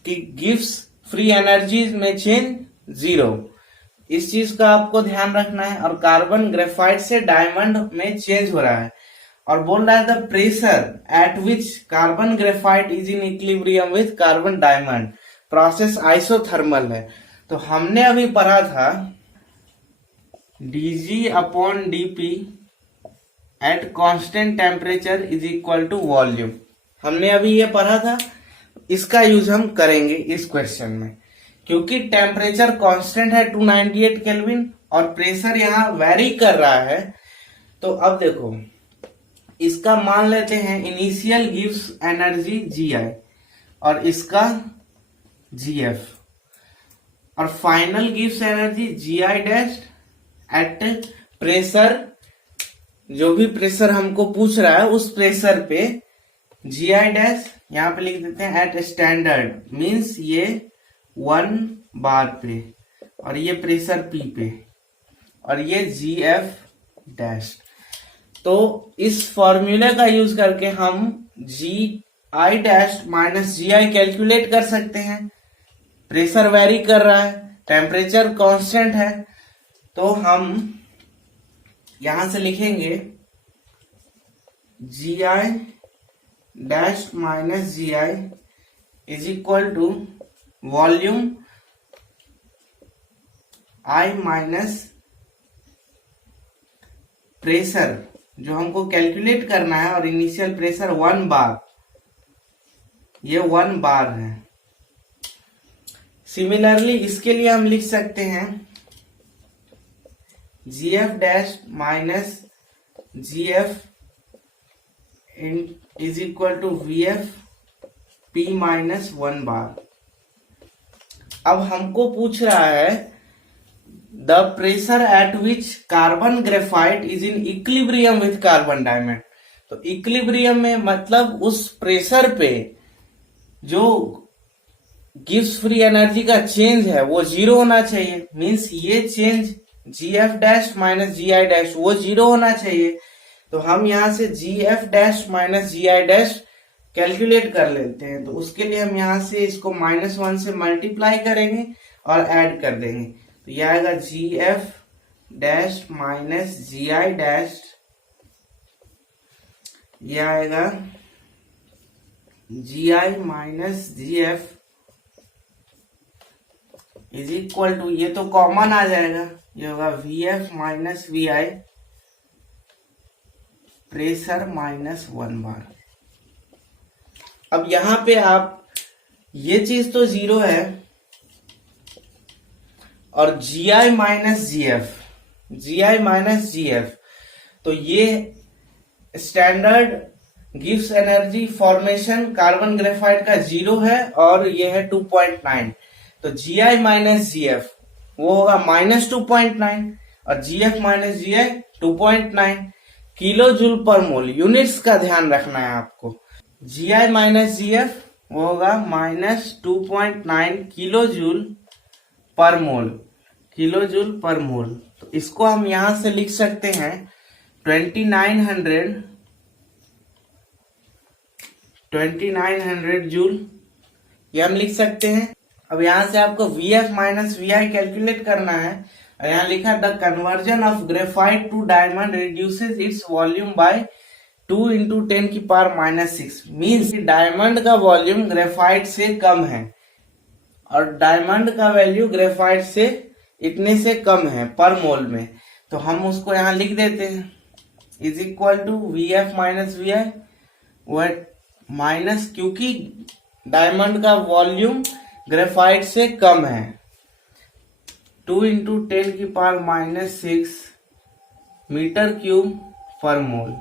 कि गिव्स फ्री एनर्जीज में चेंज 0, इस चीज का आपको ध्यान रखना है। और कार्बन ग्रेफाइट से डायमंड में चेंज हो रहा है और बोल रहा है the pressure at which carbon graphite is in equilibrium with carbon diamond, process isothermal है। तो हमने अभी पढ़ा था dg/dp at constant temperature is equal to volume, हमने अभी ये पढ़ा था। इसका यूज हम करेंगे इस क्वेश्चन में, क्योंकि टेम्परेचर कांस्टेंट है 298 केल्विन और प्रेशर यहाँ वेरी कर रहा है। तो अब देखो, इसका मान लेते हैं इनिशियल गिव्स एनर्जी Gi और इसका Gf, और final gives energy Gi dash at pressure, जो भी प्रेशर हमको पूछ रहा है उस प्रेशर पे Gi डैश यहाँ पे लिख देते हैं एट स्टैंडर्ड, मीन्स ये 1 bar पे और ये प्रेशर P पे और ये Gf डैश। तो इस फॉर्मूले का यूज करके हम Gi dash minus Gi calculate कर सकते हैं। प्रेशर वेरी कर रहा है, टेम्परेचर कांस्टेंट है, तो हम यहां से लिखेंगे Gi dash minus Gi is equal to volume i minus pressure जो हमको कैलकुलेट करना है, और इनिशियल प्रेशर 1 बार, ये 1 बार है। सिमिलरली इसके लिए हम लिख सकते हैं GF dash minus GF is equal to VF P minus 1 bar. अब हमको पूछ रहा है the pressure at which carbon graphite is in equilibrium with carbon diamond. तो इक्विलिब्रियम में मतलब उस प्रेशर पे जो गिब्स फ्री एनर्जी का चेंज है वो 0 होना चाहिए। मींस ये change GF dash minus GI dash वो 0 होना चाहिए। तो हम यहां से GF dash minus GI dash calculate कर लेते हैं। तो उसके लिए हम यहां से इसको -1 से मल्टीप्लाई करेंगे और ऐड कर देंगे। तो यह आएगा GF dash minus GI dash, यह आएगा GI minus GF is equal to, ये तो कॉमन आ जाएगा, ये होगा VF minus VI pressure minus 1 bar. अब यहां पे आप ये चीज तो 0 है, और GI माइनस GF तो ये standard gives energy formation carbon graphite का 0 है, और ये है 2.9। तो GI माइनस GF वो होगा -2.9, और GF minus GI 2.9 kilo joule per mole. Units का ध्यान रखना है आपको। GI माइनस GF वो होगा -2.9 किलो जूल पर मोल, किलो जूल पर मोल। तो इसको हम यहां से लिख सकते हैं 2900 जूल, ये हम लिख सकते हैं। अब यहां से आपको VF माइनस VI कैलकुलेट करना है, और यहां लिखा the conversion of graphite to diamond reduces its volume by 2 into 10 की पावर -6। मीन्स डायमंड का वॉल्यूम ग्रेफाइट से कम है, और डायमंड का वैल्यू ग्रेफाइट से इतने से कम है पर मोल में। तो हम उसको यहां लिख देते हैं is equal to VF minus VI, वह माइनस, क्योंकि डायमंड का वॉल्यूम ग्रेफाइट से कम है, 2 इंटू 10 की पावर -6 मीटर क्यूब पर मोल।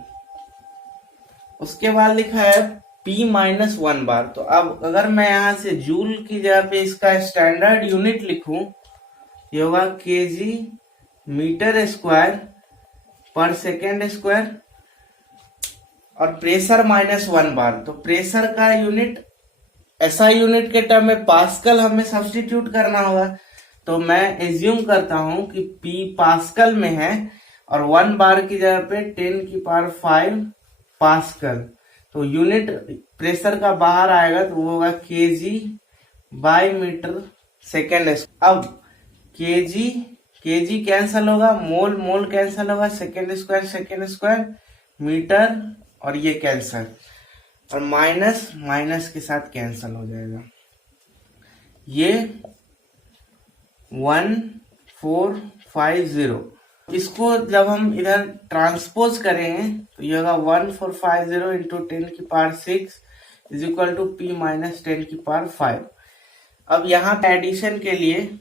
उसके बाद लिखा है P माइनस 1 बार। तो अब अगर मैं यहां से जूल की जगह पे इसका स्टैंडर्ड यूनिट लिखूं, ये होगा kg मीटर स्क्वायर पर सेकेंड स्क्वायर, और प्रेशर -1 बार। तो प्रेशर का यूनिट SI यूनिट के टर्म में पास्कल हमें सब्स्टिट्यूट करना होगा। तो मैं एज्यूम करता हूं कि P पास्कल में है, और 1 बार की जगह पे 10 की पावर 5 पास्कल। तो यूनिट प्रेशर का बाहर आएगा तो वो होगा kg बाय मीटर सेकेंड। अब kg कैंसल होगा, मोल कैंसल होगा, सेकेंड स्क्वायर मीटर, और ये कैंसल, और माइनस के साथ कैंसल हो जाएगा। ये 1450, इसको जब हम इधर ट्रांसपोज करेंगे तो ये होगा 1450 इंटू 10 की power 6 is equal to P minus 10 की पावर 5। अब यहाँ पे एडिशन के लिए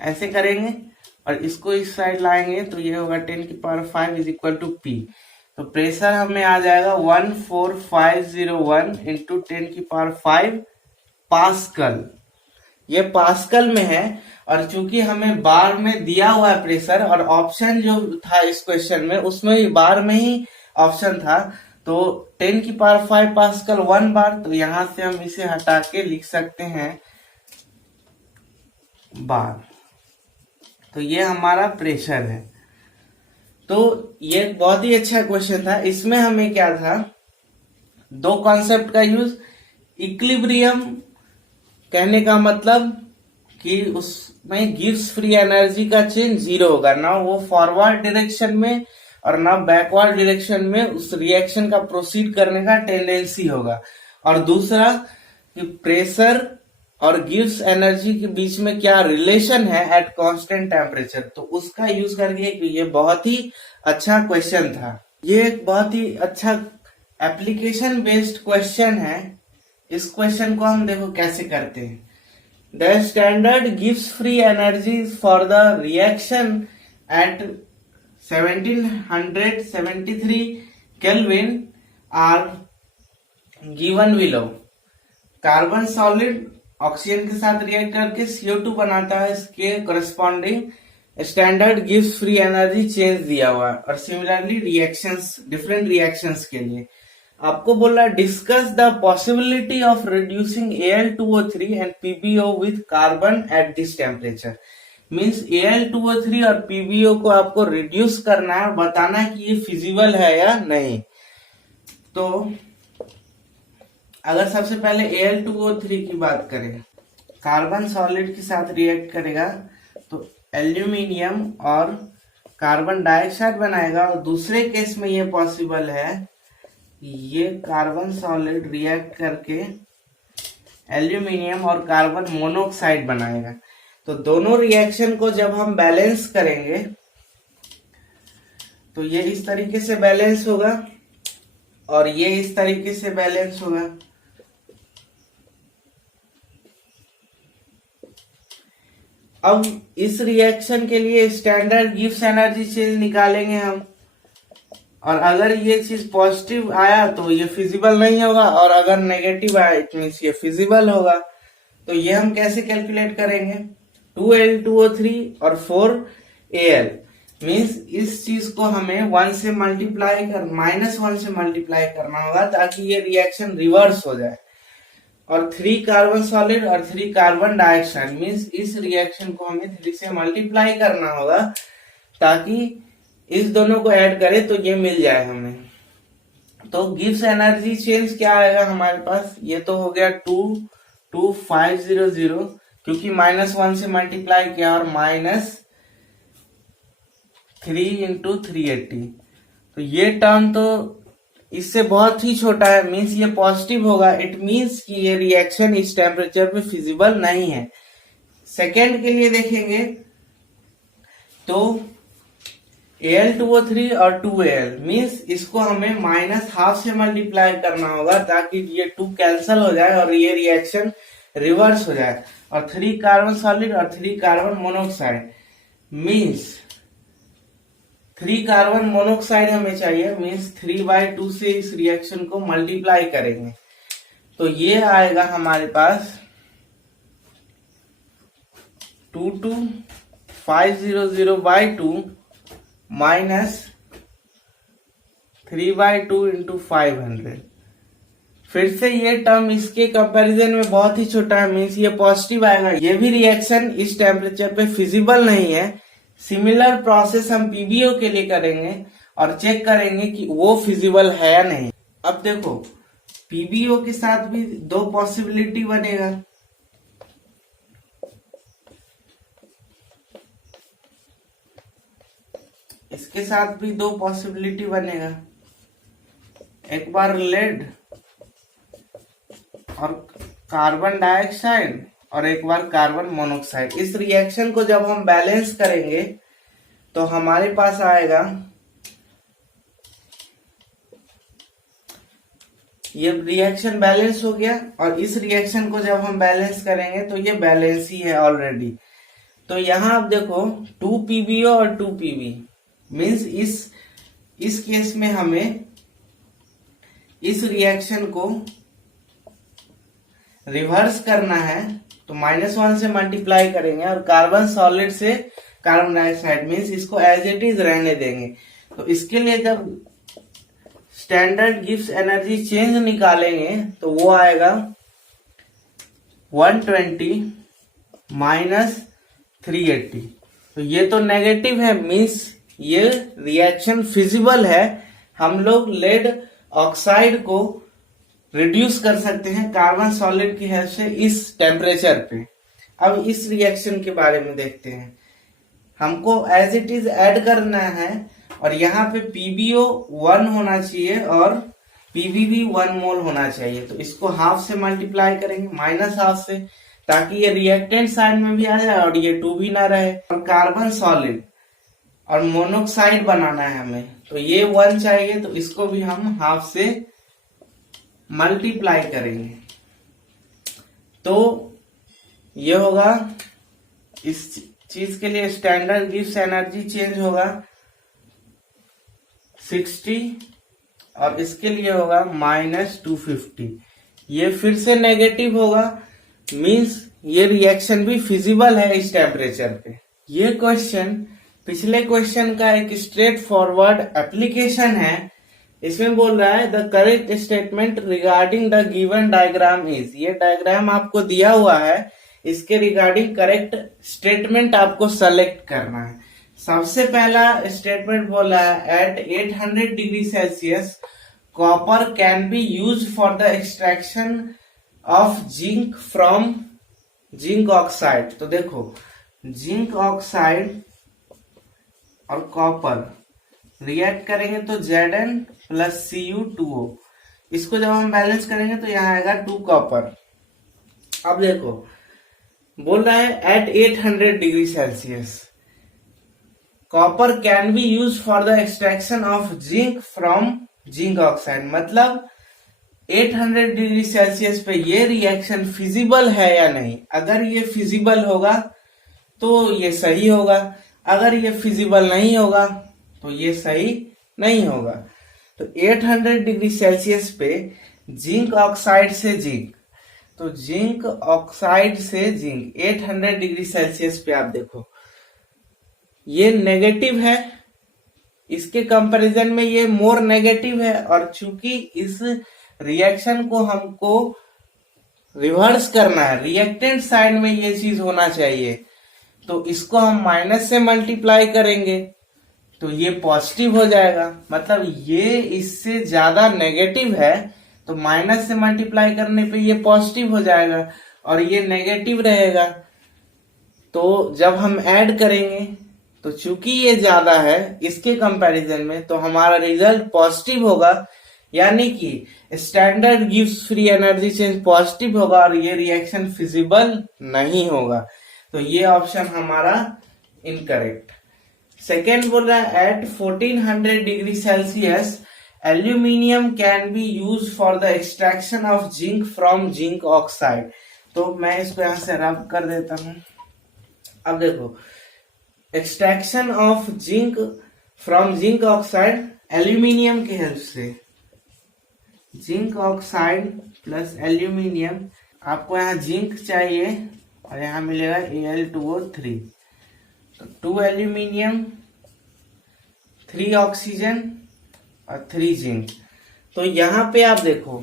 ऐसे करेंगे, और इसको इस साइड लाएंगे तो ये होगा 10 की power 5 is equal to P। तो प्रेशर हमें आ जाएगा 14501 इंटू 10 की पावर 5 पास्कल। ये पास्कल में है, और चूंकि हमें बार में दिया हुआ है प्रेशर, और ऑप्शन जो था इस क्वेश्चन में उसमें बार में ही ऑप्शन था, तो 10 की पावर 5 पास्कल 1 बार। तो यहां से हम इसे हटा के लिख सकते हैं बार। तो ये हमारा प्रेशर है। तो ये बहुत ही अच्छा क्वेश्चन था। इसमें हमें क्या था, 2 कॉन्सेप्ट का यूज। इक्विलिब्रियम कहने का मतलब कि उसमें गिव्स फ्री एनर्जी का चेंज 0 होगा, ना वो फॉरवर्ड डायरेक्शन में और ना बैकवर्ड डायरेक्शन में उस रिएक्शन का प्रोसीड करने का टेंडेंसी होगा। और दूसरा कि प्रेशर और गिव्स एनर्जी के बीच में क्या रिलेशन है एट कांस्टेंट टेम्परेचर, तो उसका यूज करके ये बहुत ही अच्छा क्वेश्चन था। ये एक बहुत ही अच्छा एप्लीकेशन बेस्ड क्वेश्चन है। इस क्वेश्चन को हम देखो कैसे करते हैं। द स्टैंडर्ड गिव्स free energy for the reaction at 1773 kelvin are given below. Carbon solid oxygen के साथ रिएक्ट करके CO2 बनाता है, इसके करस्पॉन्डिंग स्टैंडर्ड गिव्स फ्री एनर्जी चेंज दिया हुआ है। और सिमिलरली रिएक्शंस, डिफरेंट रिएक्शंस के लिए आपको बोला discuss the possibility of reducing Al2O3 and PbO with carbon at this temperature. Means Al2O3 और PbO को आपको रिड्यूस करना है, बताना है कि ये फिजिबल है या नहीं। तो अगर सबसे पहले Al2O3 की बात करें, कार्बन सॉलिड के साथ रिएक्ट करेगा तो एल्यूमिनियम और कार्बन डाइऑक्साइड बनाएगा। और दूसरे केस में ये पॉसिबल है, ये कार्बन सॉलिड रिएक्ट करके एल्यूमिनियम और कार्बन मोनोऑक्साइड बनाएगा। तो दोनों रिएक्शन को जब हम बैलेंस करेंगे तो ये इस तरीके से बैलेंस होगा और ये इस तरीके से बैलेंस होगा। अब इस रिएक्शन के लिए स्टैंडर्ड गिव्स एनर्जी चेंज निकालेंगे हम, और अगर ये चीज पॉजिटिव आया तो ये फिजिबल नहीं होगा, और अगर नेगेटिव आया इट मीन्स ये फिजिबल होगा। तो ये हम कैसे कैलकुलेट करेंगे, 2Al2O3 और 4Al मीन्स इस चीज को हमें 1 से मल्टीप्लाई कर -1 से मल्टीप्लाई करना होगा ताकि ये रिएक्शन रिवर्स हो जाए। और 3 कार्बन सॉलिड और 3 कार्बन डाइऑक्साइड मीन्स इस रिएक्शन को हमें 3 से मल्टीप्लाई करना होगा ताकि इस दोनों को ऐड करें तो ये मिल जाए हमें। तो गिव्स एनर्जी चेंज क्या आएगा हमारे पास, ये तो हो गया 22500 क्योंकि -1 से मल्टीप्लाई किया, और -3 × 380। तो ये टर्म तो इससे बहुत ही छोटा है, मीन्स ये पॉजिटिव होगा। इट मीन्स कि ये रिएक्शन इस टेम्परेचर पे फिजिबल नहीं है। सेकेंड के लिए देखेंगे तो Al2O3 और 2Al मीन्स इसको हमें -12 से मल्टीप्लाई करना होगा ताकि ये 2 कैंसल हो जाए और ये रिएक्शन रिवर्स हो जाए। और 3 कार्बन सॉलिड और 3 carbon monoxide means 3 carbon monoxide हमें चाहिए, मीन्स 3/2 से इस रिएक्शन को मल्टीप्लाई करेंगे तो ये आएगा हमारे पास 22500/2 -3/2 × 500। फिर से ये टर्म इसके कंपैरिजन में बहुत ही छोटा है, मीन्स ये पॉजिटिव आएगा। ये भी रिएक्शन इस टेम्परेचर पे फिजिबल नहीं है। सिमिलर प्रोसेस हम PbO के लिए करेंगे और चेक करेंगे कि वो फिजिबल है या नहीं। अब देखो PbO के साथ भी 2 पॉसिबिलिटी बनेगा। इसके साथ भी 2 पॉसिबिलिटी बनेगा, एक बार लेड और कार्बन डाइऑक्साइड और एक बार कार्बन मोनोऑक्साइड। इस रिएक्शन को जब हम बैलेंस करेंगे तो हमारे पास आएगा, ये रिएक्शन बैलेंस हो गया, और इस रिएक्शन को जब हम बैलेंस करेंगे तो ये बैलेंस ही है ऑलरेडी। तो यहां आप देखो 2 PbO और 2 Pb मीन्स इस केस में हमें इस रिएक्शन को रिवर्स करना है तो -1 से मल्टीप्लाई करेंगे और कार्बन सॉलिड से कार्बन डाइऑक्साइड मीन्स इसको एज इट इज रहने देंगे। तो इसके लिए जब स्टैंडर्ड गिव्स एनर्जी चेंज निकालेंगे तो वो आएगा 120 -380। तो ये तो नेगेटिव है, मीन्स ये रिएक्शन फिजिबल है। हम लोग लेड ऑक्साइड को रिड्यूस कर सकते हैं कार्बन सॉलिड की हेल्प से इस टेम्परेचर पे। अब इस रिएक्शन के बारे में देखते हैं। हमको एज इट इज ऐड करना है और यहाँ पे PbO 1 होना चाहिए और PbB 1 मोल होना चाहिए। तो इसको हाफ से मल्टीप्लाई करेंगे, -12 से, ताकि ये रिएक्टेंट साइड में भी आ जाए और ये 2 भी ना रहे। और कार्बन सॉलिड और मोनोक्साइड बनाना है हमें, तो ये 1 चाहिए, तो इसको भी हम हाफ से मल्टीप्लाई करेंगे, तो ये होगा। इस चीज के लिए स्टैंडर्ड गिव्स एनर्जी चेंज होगा 60 और इसके लिए होगा -250। ये फिर से नेगेटिव होगा, मींस ये रिएक्शन भी फिजिबल है इस टेम्परेचर पे। ये क्वेश्चन पिछले क्वेश्चन का एक स्ट्रेट फॉरवर्ड एप्लीकेशन है। इसमें बोल रहा है the correct statement regarding the given diagram is. ये डायग्राम आपको दिया हुआ है, इसके रिगार्डिंग करेक्ट स्टेटमेंट आपको सेलेक्ट करना है। सबसे पहला स्टेटमेंट बोला है at 800 degree Celsius copper can be use for the extraction of zinc from zinc oxide. तो देखो जिंक ऑक्साइड और कॉपर रिएक्ट करेंगे तो Zn प्लस Cu2O, इसको जब हम बैलेंस करेंगे तो यहाँ आएगा 2 कॉपर। अब देखो बोल रहा है at 800 degree Celsius copper can be use for the extraction of zinc from zinc oxide. मतलब 800 डिग्री सेल्सियस पे ये रिएक्शन फिजिबल है या नहीं। अगर ये फिजिबल होगा तो ये सही होगा, अगर ये फिजिबल नहीं होगा तो ये सही नहीं होगा। तो 800 डिग्री सेल्सियस पे जिंक ऑक्साइड से जिंक, तो जिंक ऑक्साइड से जिंक 800 डिग्री सेल्सियस पे आप देखो ये नेगेटिव है, इसके कंपैरिजन में ये मोर नेगेटिव है। और चूंकि इस रिएक्शन को हमको रिवर्स करना है, रिएक्टेंट साइड में ये चीज होना चाहिए, तो इसको हम माइनस से मल्टीप्लाई करेंगे तो ये पॉजिटिव हो जाएगा। मतलब ये इससे ज्यादा नेगेटिव है तो माइनस से मल्टीप्लाई करने पे ये पॉजिटिव हो जाएगा और ये नेगेटिव रहेगा। तो जब हम ऐड करेंगे तो चूंकि ये ज्यादा है इसके कंपैरिजन में, तो हमारा रिजल्ट पॉजिटिव होगा, यानी कि स्टैंडर्ड गिव्स फ्री एनर्जी चेंज पॉजिटिव होगा और ये रिएक्शन फिजिबल नहीं होगा। तो ये ऑप्शन हमारा इनकरेक्ट। सेकेंड बोल रहा है at 1400 degree Celsius aluminium can be use for the extraction of zinc from zinc oxide. तो मैं इसको यहां से रब कर देता हूं। अब देखो extraction of zinc from zinc oxide aluminium की हेल्प से, जिंक ऑक्साइड प्लस एल्यूमिनियम, आपको यहाँ जिंक चाहिए और यहाँ मिलेगा Al2O3, तो 2 एल्यूमिनियम 3 ऑक्सीजन और 3 जिंक। तो यहाँ पे आप देखो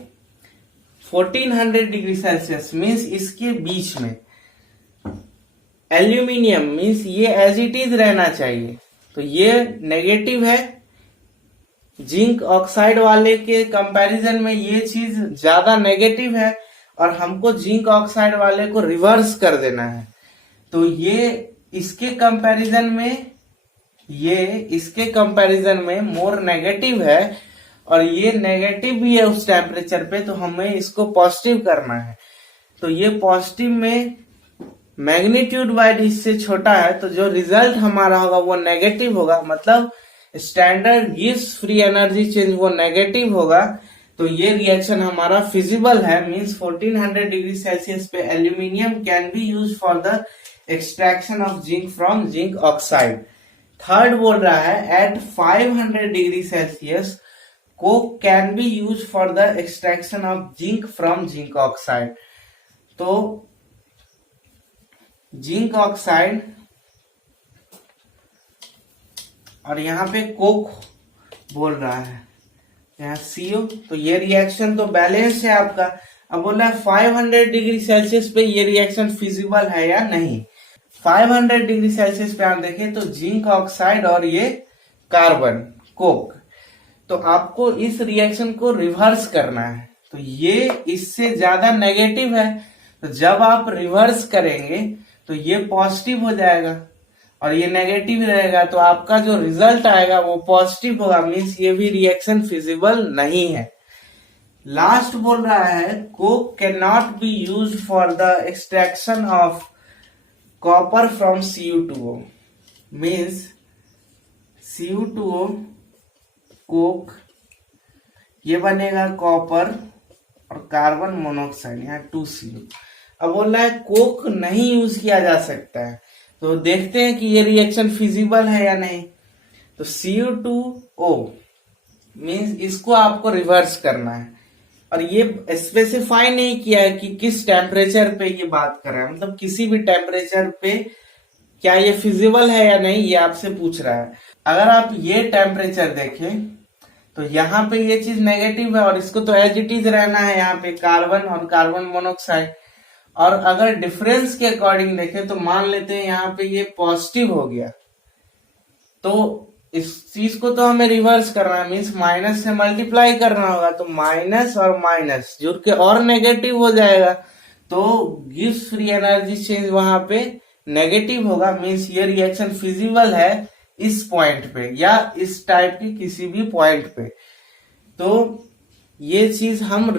1400 डिग्री सेल्सियस मीन्स इसके बीच में एल्यूमिनियम मीन्स ये एज इट इज रहना चाहिए, तो ये नेगेटिव है। जिंक ऑक्साइड वाले के कंपैरिजन में ये चीज ज्यादा नेगेटिव है और हमको जिंक ऑक्साइड वाले को रिवर्स कर देना है। तो ये इसके कंपैरिजन में मोर नेगेटिव है और ये नेगेटिव भी है उस टेम्परेचर पे, तो हमें इसको पॉजिटिव करना है। तो ये पॉजिटिव में मैग्नीट्यूड वाइज इससे छोटा है, तो जो रिजल्ट हमारा होगा वो नेगेटिव होगा। मतलब स्टैंडर्ड गिव्स फ्री एनर्जी चेंज वो नेगेटिव होगा। तो ये रिएक्शन हमारा फिजिबल है, मींस 1400 डिग्री सेल्सियस पे aluminium can be use for the extraction of zinc from zinc oxide. Third बोल रहा है at 500 degree Celsius coke can be use for the extraction of zinc from zinc oxide. तो zinc oxide और यहाँ पे Coke बोल रहा है, यहाँ CO, तो ये रिएक्शन तो बैलेंस है आपका। अब बोल रहा है 500 डिग्री सेल्सियस पे ये रिएक्शन फिजिबल है या नहीं। 500 डिग्री सेल्सियस पे आप देखें तो जिंक ऑक्साइड और ये कार्बन कोक, तो आपको इस रिएक्शन को रिवर्स करना है। तो ये इससे ज्यादा नेगेटिव है, तो जब आप रिवर्स करेंगे तो ये पॉजिटिव हो जाएगा और ये नेगेटिव रहेगा, तो आपका जो रिजल्ट आएगा वो पॉजिटिव होगा, मीन्स ये भी रिएक्शन फिजिबल नहीं है। लास्ट बोल रहा है Coke can not be use for the extraction of copper from Cu2O, means Cu2O Coke, ये बनेगा कॉपर और कार्बन मोनोऑक्साइड, यहाँ 2Cu। अब बोल रहा है कोक नहीं यूज किया जा सकता है, तो देखते हैं कि ये रिएक्शन फिजिबल है या नहीं। तो Cu2O मीन्स इसको आपको रिवर्स करना है, और ये स्पेसिफाई नहीं किया है कि किस टेम्परेचर पे ये बात कर रहा है, मतलब किसी भी टेम्परेचर पे क्या ये फिजिबल है या नहीं, ये आपसे पूछ रहा है। अगर आप ये टेम्परेचर देखें तो यहाँ पे ये चीज नेगेटिव है और इसको तो एज इट इज रहना है, यहाँ पे कार्बन और कार्बन मोनोऑक्साइड। और अगर डिफरेंस के अकॉर्डिंग देखें तो मान लेते हैं यहाँ पे ये पॉजिटिव हो गया, तो इस चीज को तो हमें रिवर्स करना है, मीन्स माइनस से मल्टीप्लाई करना होगा, तो माइनस और माइनस जुड़ के और नेगेटिव हो जाएगा, तो गिव्स फ्री एनर्जी चेंज वहां पे नेगेटिव होगा, मीन्स ये रिएक्शन फिजिबल है इस पॉइंट पे या इस टाइप की किसी भी पॉइंट पे। तो ये चीज हम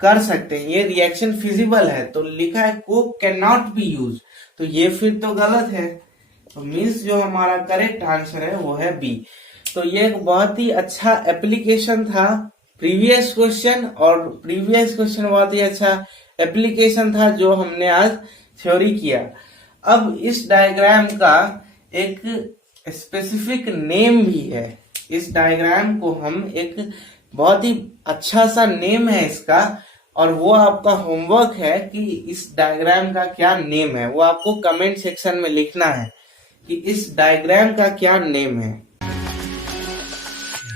कर सकते हैं, ये रिएक्शन फिजिबल है। तो लिखा है Coke can not be use, तो ये फिर तो गलत है, तो मीन्स जो हमारा करेक्ट आंसर है वो है बी। तो ये एक बहुत ही अच्छा एप्लीकेशन था प्रीवियस क्वेश्चन, और प्रीवियस क्वेश्चन बहुत ही अच्छा एप्लीकेशन था जो हमने आज थ्योरी किया। अब इस डायग्राम का एक स्पेसिफिक नेम भी है, इस डायग्राम को हम एक बहुत ही अच्छा सा नेम है इसका, और वो आपका होमवर्क है कि इस डायग्राम का क्या नेम है, वो आपको कमेंट सेक्शन में लिखना है कि इस डायग्राम का क्या नेम है।